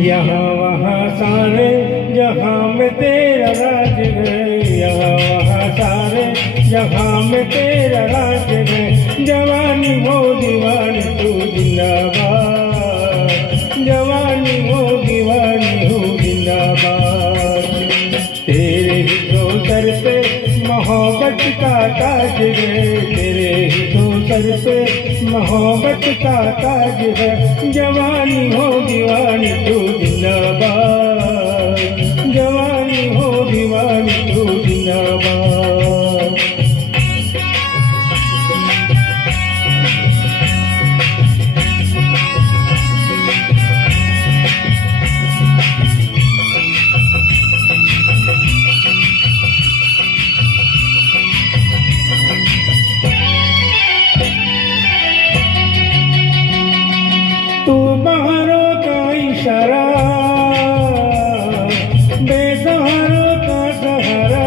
यहाँ वहाँ सारे जहाँ में तेरा राज है, यहाँ वहाँ सारे जहाँ में तेरा राज है। जवानी हो दीवानी तू जिंदाबाद, जवानी हो दीवानी हो जिंदाबाद। तेरे ही तो सर पे मोहब्बत का ताज है, तेरे ही तो सर पे मोहब्बत का ताज है। जवानी हो दीवानी तू जिंदाबाद, जवानी हो दीवानी तू जिंदाबाद। तू बहारों का इशारा, बेसहारों का सहारा।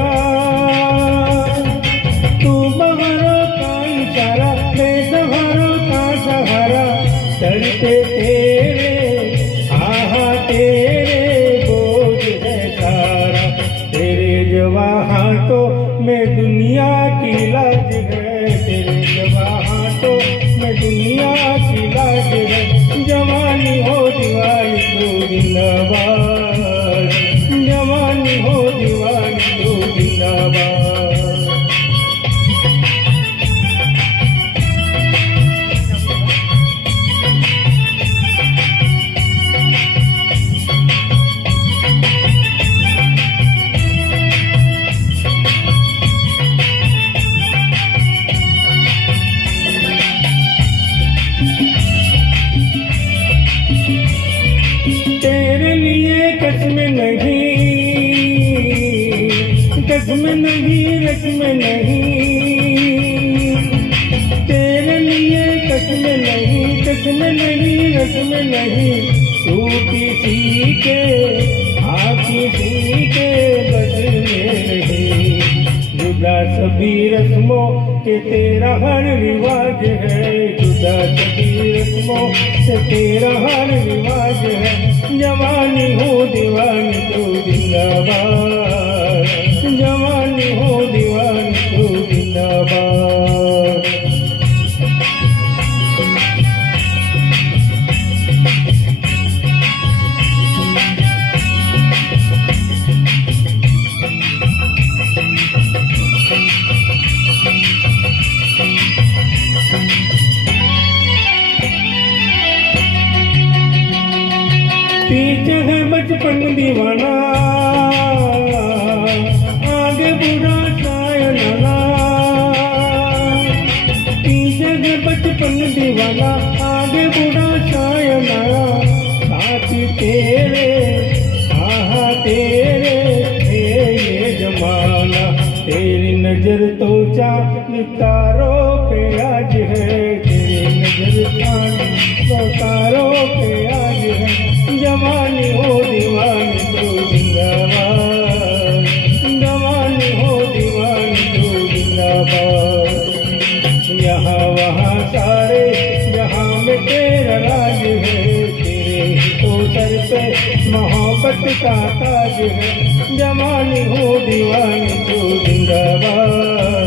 तू बहारों का इशारा, बेसहारों का सहारा। सर पे तेरे आहा तेरे बोझ है सारा। तेरे जवा हाथों में दुनिया की लाज है, तेरे जवा हाथों में दुनिया की लाज है। जवानी हो दीवानी तू जिंदाबाद, जवानी हो दीवानी तू जिंदाबाद। कसम नहीं, रस्म नहीं। तेरे लिए कसम नहीं, कसम नहीं, रस्म नहीं। तू किसी के किसी के बस में नहीं। जुदा सभी रस्मों के तेरा हर रिवाज है, जुदा सभी रस्मों से तेरा हर रिवाज है। जवानी हो दीवानी तू जिंदाबाद, जवानी हो दीवानी तू जिंदाबाद। पीछे है बचपन दीवाना, आगे बुढ़ा सायनाना। पीछे है बचपन दीवाना, आगे बुढ़ा सायनाना। साथी तेरे आहा तेरे ये जमाना। तेरी नजर तो चांद तारों पे आज है, तेरी नजर चांद तारों पे आज है। जवानी हो दीवानी तू जिंदाबाद, जवानी हो दीवानी तू जिंदाबाद। यहाँ वहाँ सारे जहाँ में तेरा राज है, तेरे ही तो सर पे मोहब्बत का ताज है। जवानी हो दीवानी तू जिंदाबाद।